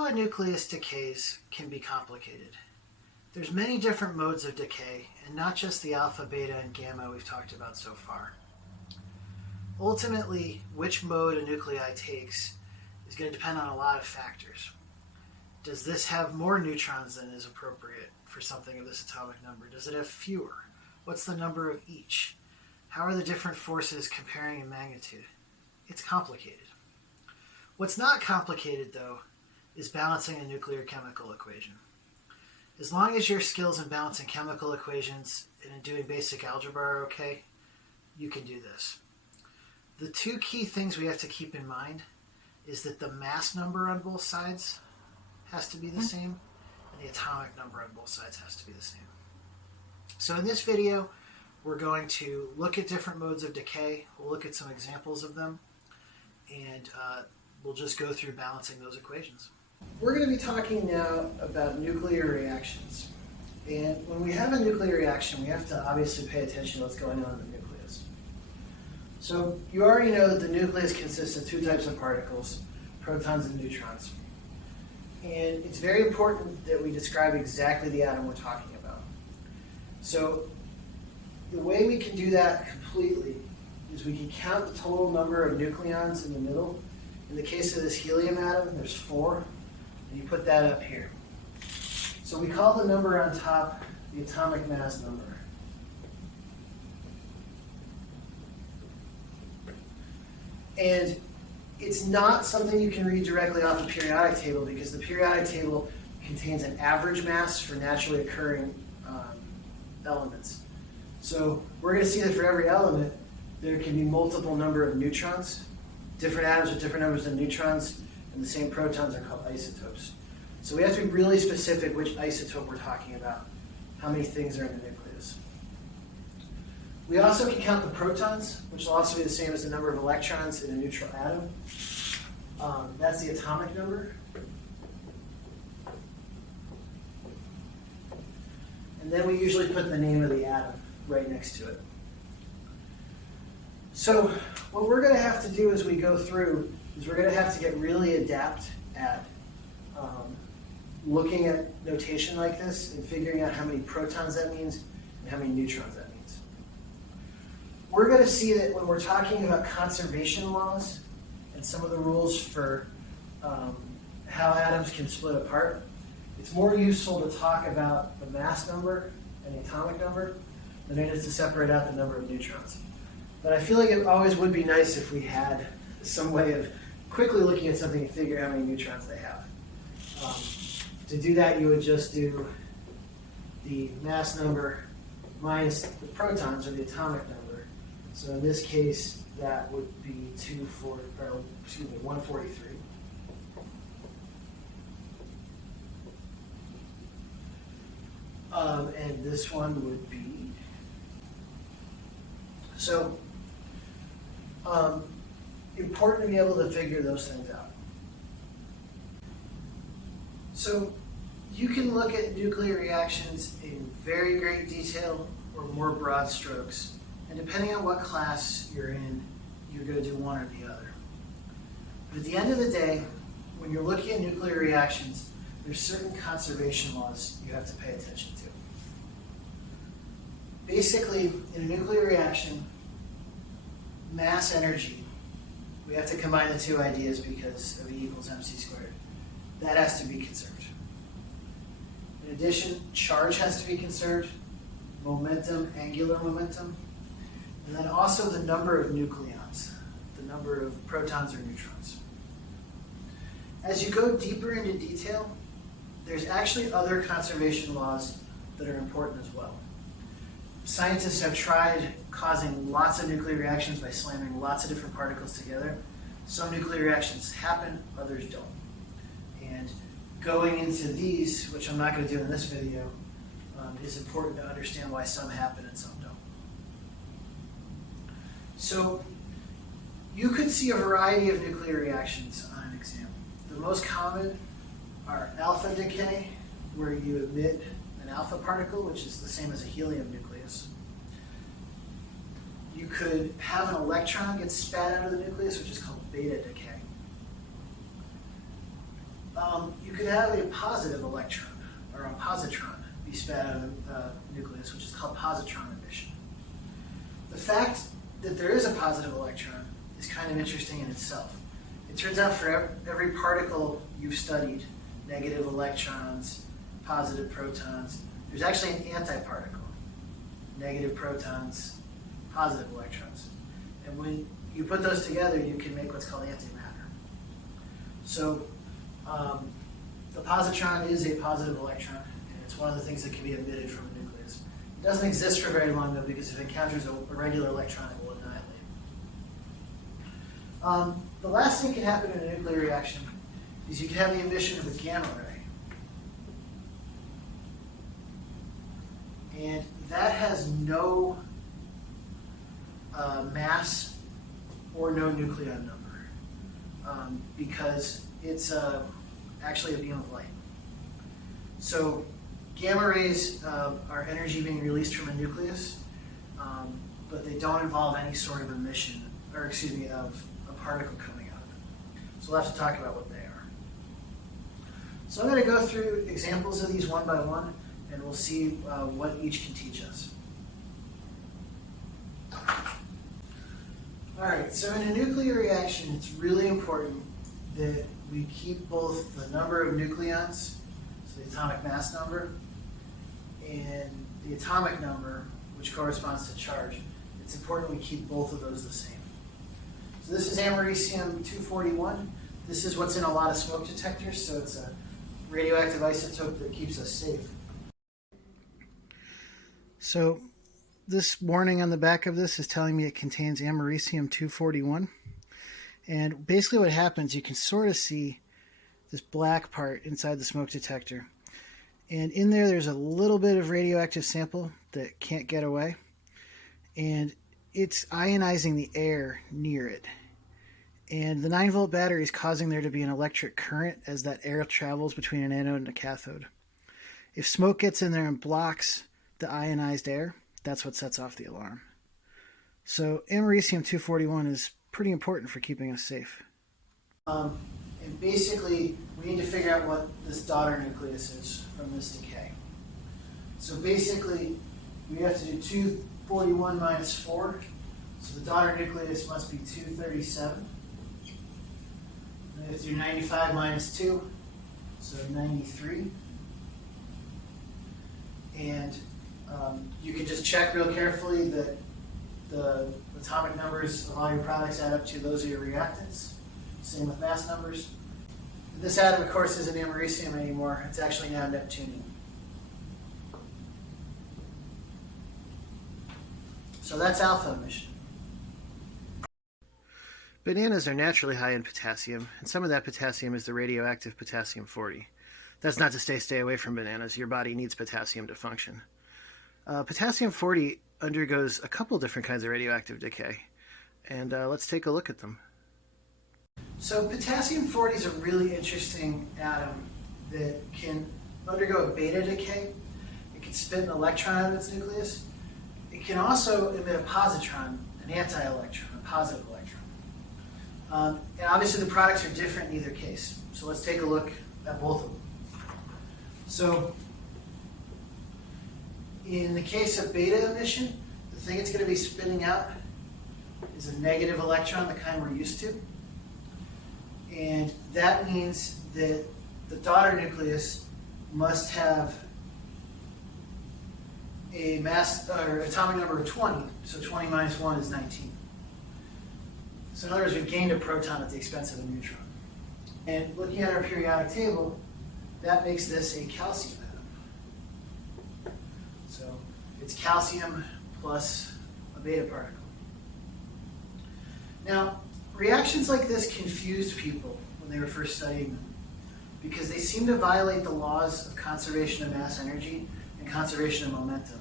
How a nucleus decays can be complicated. There's many different modes of decay, and not just the alpha, beta, and gamma we've talked about so far. Ultimately, which mode a nuclei takes is going to depend on a lot of factors. Does this have more neutrons than is appropriate for something of this atomic number? Does it have fewer? What's the number of each? How are the different forces comparing in magnitude? It's complicated. What's not complicated, though, is balancing a nuclear chemical equation. As long as your skills in balancing chemical equations and in doing basic algebra are okay, you can do this. The two key things we have to keep in mind is that the mass number on both sides has to be the same, and the atomic number on both sides has to be the same. So in this video, we're going to look at different modes of decay. We'll look at some examples of them, and we'll just go through balancing those equations. We're going to be talking now about nuclear reactions. And when we have a nuclear reaction, we have to obviously pay attention to what's going on in the nucleus. So you already know that the nucleus consists of two types of particles, protons and neutrons. And it's very important that we describe exactly the atom we're talking about. So the way we can do that completely is we can count the total number of nucleons in the middle. In the case of this helium atom, there's 4. And you put that up here. So we call the number on top the atomic mass number. And it's not something you can read directly off the periodic table because the periodic table contains an average mass for naturally occurring elements. So we're going to see that for every element, there can be multiple number of neutrons. Different atoms with different numbers of neutrons and the same protons are called isotopes. So we have to be really specific which isotope we're talking about, how many things are in the nucleus. We also can count the protons, which will also be the same as the number of electrons in a neutral atom. That's the atomic number. And then we usually put the name of the atom right next to it. So what we're going to have to do as we go through is we're going to have to get really adept at looking at notation like this and figuring out how many protons that means and how many neutrons that means. We're going to see that when we're talking about conservation laws and some of the rules for how atoms can split apart, it's more useful to talk about the mass number and the atomic number than it is to separate out the number of neutrons. But I feel like it always would be nice if we had some way of quickly looking at something and figure out how many neutrons they have. To do that, you would just do the mass number minus the protons, or the atomic number. So in this case, that would be 143. And this one would be, so important to be able to figure those things out. So you can look at nuclear reactions in very great detail or more broad strokes. And depending on what class you're in, you're going to do one or the other. But at the end of the day, when you're looking at nuclear reactions, there's certain conservation laws you have to pay attention to. Basically, in a nuclear reaction, mass energy, we have to combine the two ideas because of E equals mc squared. That has to be conserved. In addition, charge has to be conserved, momentum, angular momentum, and then also the number of nucleons, the number of protons or neutrons. As you go deeper into detail, there's actually other conservation laws that are important as well. Scientists have tried causing lots of nuclear reactions by slamming lots of different particles together. Some nuclear reactions happen, others don't. And going into these, which I'm not going to do in this video, is important to understand why some happen and some don't. So you could see a variety of nuclear reactions on an exam. The most common are alpha decay, where you emit an alpha particle, which is the same as a helium nucleus. You could have an electron get spat out of the nucleus, which is called beta decay. you could have a positive electron, or a positron, be spat out of the nucleus, which is called positron emission. The fact that there is a positive electron is kind of interesting in itself. It turns out for every particle you've studied, negative electrons, positive protons, there's actually an antiparticle, negative protons, positive electrons. And when you put those together, you can make what's called antimatter. So the positron is a positive electron, and it's one of the things that can be emitted from a nucleus. It doesn't exist for very long, though, because if it encounters a regular electron, it will annihilate. The last thing that can happen in a nuclear reaction is you can have the emission of a gamma ray. And that has no mass or no nucleon number because it's actually a beam of light. So gamma rays are energy being released from a nucleus, but they don't involve any sort of emission, or excuse me, of a particle coming out of it. So we'll have to talk about what they are. So I'm going to go through examples of these one by one, and we'll see what each can teach us. All right, so in a nuclear reaction, it's really important that we keep both the number of nucleons, so the atomic mass number, and the atomic number, which corresponds to charge. It's important we keep both of those the same. So this is americium-241. This is what's in a lot of smoke detectors, so it's a radioactive isotope that keeps us safe. So this warning on the back of this is telling me it contains americium-241. And basically what happens, you can sort of see this black part inside the smoke detector. And in there, there's a little bit of radioactive sample that can't get away. And it's ionizing the air near it. And the 9-volt battery is causing there to be an electric current as that air travels between an anode and a cathode. If smoke gets in there and blocks the ionized air, that's what sets off the alarm. So americium-241 is pretty important for keeping us safe. And basically, we need to figure out what this daughter nucleus is from this decay. So basically, we have to do 241 minus 4. So the daughter nucleus must be 237. And we have to do 95 minus 2, so 93. And you can just check real carefully that the atomic numbers of all your products add up to those of your reactants. Same with mass numbers. This atom, of course, isn't americium anymore. It's actually now neptunium. So that's alpha emission. Bananas are naturally high in potassium, and some of that potassium is the radioactive potassium-40. That's not to stay away from bananas. Your body needs potassium to function. Potassium-40 undergoes a couple different kinds of radioactive decay, and let's take a look at them. So potassium-40 is a really interesting atom that can undergo a beta decay. It can spit an electron out of its nucleus. It can also emit a positron, an anti-electron, a positive electron. And obviously the products are different in either case. So let's take a look at both of them. So in the case of beta emission, the thing it's going to be spitting out is a negative electron, the kind we're used to. And that means that the daughter nucleus must have a mass or atomic number of 20. So 20 minus 1 is 19. So in other words, we've gained a proton at the expense of a neutron. And looking at our periodic table, that makes this a calcium atom. So it's calcium plus a beta particle. Now, reactions like this confused people when they were first studying them because they seem to violate the laws of conservation of mass energy and conservation of momentum.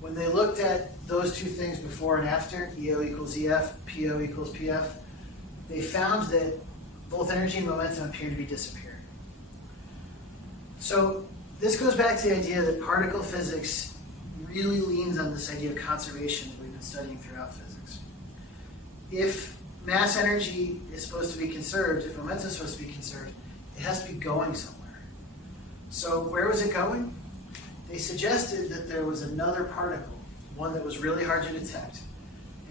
When they looked at those two things before and after, EO equals EF, PO equals PF, they found that both energy and momentum appear to be disappearing. So this goes back to the idea that particle physics really leans on this idea of conservation that we've been studying throughout physics. If mass energy is supposed to be conserved, if momentum is supposed to be conserved, it has to be going somewhere. So where was it going? They suggested that there was another particle, one that was really hard to detect.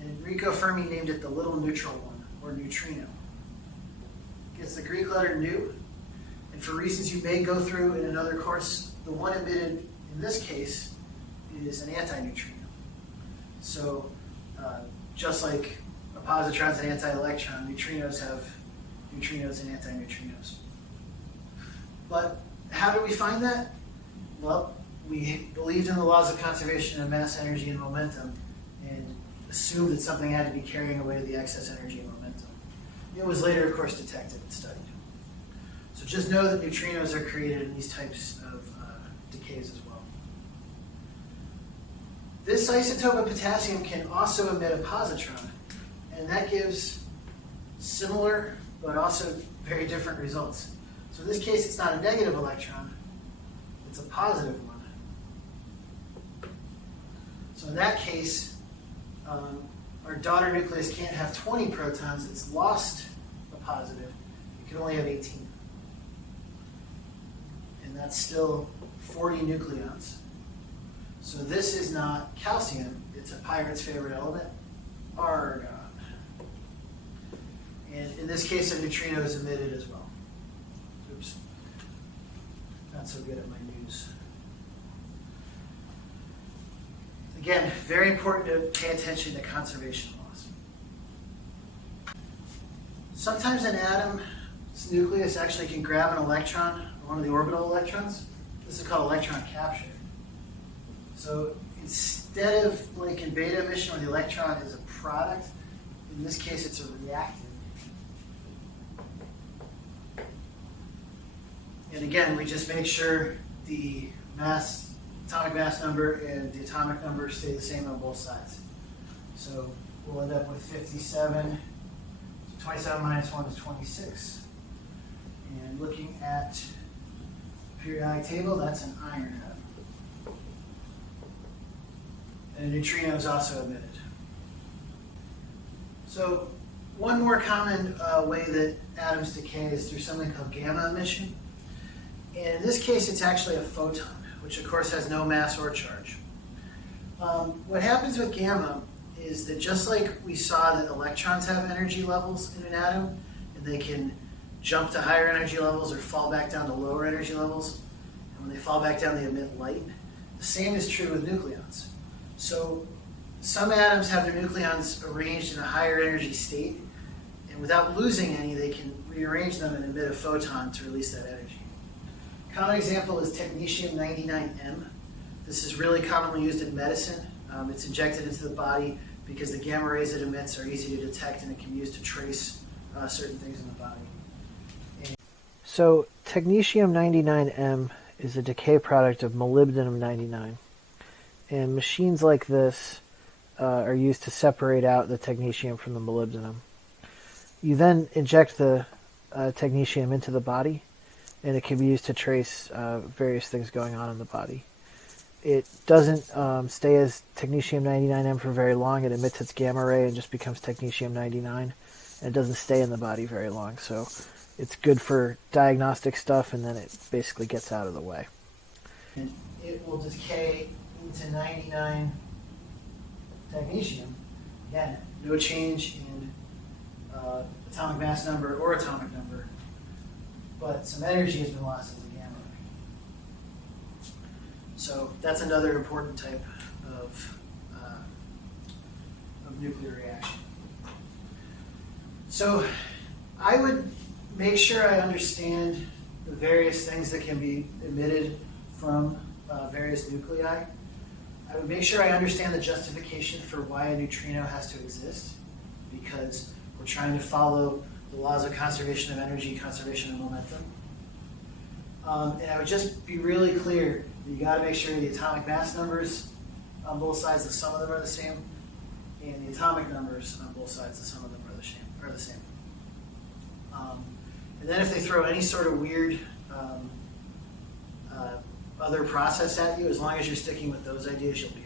And Enrico Fermi named it the little neutral one, or neutrino. It's the Greek letter nu, and for reasons you may go through in another course, the one emitted in this case is an antineutrino. So just like a positron's an anti-electron, neutrinos have neutrinos and antineutrinos. But how do we find that? Well, we believed in the laws of conservation of mass, energy, and momentum, and assumed that something had to be carrying away the excess energy and momentum. It was later, of course, detected and studied. So just know that neutrinos are created in these types of decays as well. This isotope of potassium can also emit a positron, and that gives similar but also very different results. So in this case, it's not a negative electron, it's a positive one. So in that case, our daughter nucleus can't have 20 protons, it's lost a positive, it can only have 18. And that's still 40 nucleons. So this is not calcium, it's a pirate's favorite element, argon. And in this case, a neutrino is emitted as well. Oops, not so good at my news. Again, very important to pay attention to conservation laws. Sometimes an atom's nucleus actually can grab an electron, or one of the orbital electrons. This is called electron capture. So instead of like in beta emission where the electron is a product, in this case it's a reactant. And again, we just make sure the atomic mass number and the atomic number stay the same on both sides. So we'll end up with 57. 27 minus 1 is 26. And looking at the periodic table, that's an iron atom. And a neutrino is also emitted. So one more common way that atoms decay is through something called gamma emission. And in this case, it's actually a photon, which of course has no mass or charge. What happens with gamma is that just like we saw that electrons have energy levels in an atom, and they can jump to higher energy levels or fall back down to lower energy levels, and when they fall back down, they emit light. The same is true with nucleons. So some atoms have their nucleons arranged in a higher energy state, and without losing any, they can rearrange them and emit a photon to release that energy. A common example is technetium-99m. This is really commonly used in medicine. It's injected into the body because the gamma rays it emits are easy to detect, and it can be used to trace certain things in the body. So technetium-99m is a decay product of molybdenum-99. And machines like this are used to separate out the technetium from the molybdenum. You then inject the technetium into the body, and it can be used to trace various things going on in the body. It doesn't stay as technetium-99m for very long. It emits its gamma ray and just becomes technetium-99, and it doesn't stay in the body very long. So it's good for diagnostic stuff, and then it basically gets out of the way. And it will decay into 99 technetium. Again, no change in atomic mass number or atomic number, but some energy has been lost in the gamma ray. So that's another important type of nuclear reaction. So I would make sure I understand the various things that can be emitted from various nuclei. I would make sure I understand the justification for why a neutrino has to exist, because we're trying to follow the laws of conservation of energy, conservation of momentum. And I would just be really clear that you got to make sure the atomic mass numbers on both sides, the sum of them are the same, and the atomic numbers on both sides, the sum of them are the same. And then if they throw any sort of weird other process at you, as long as you're sticking with those ideas, you'll be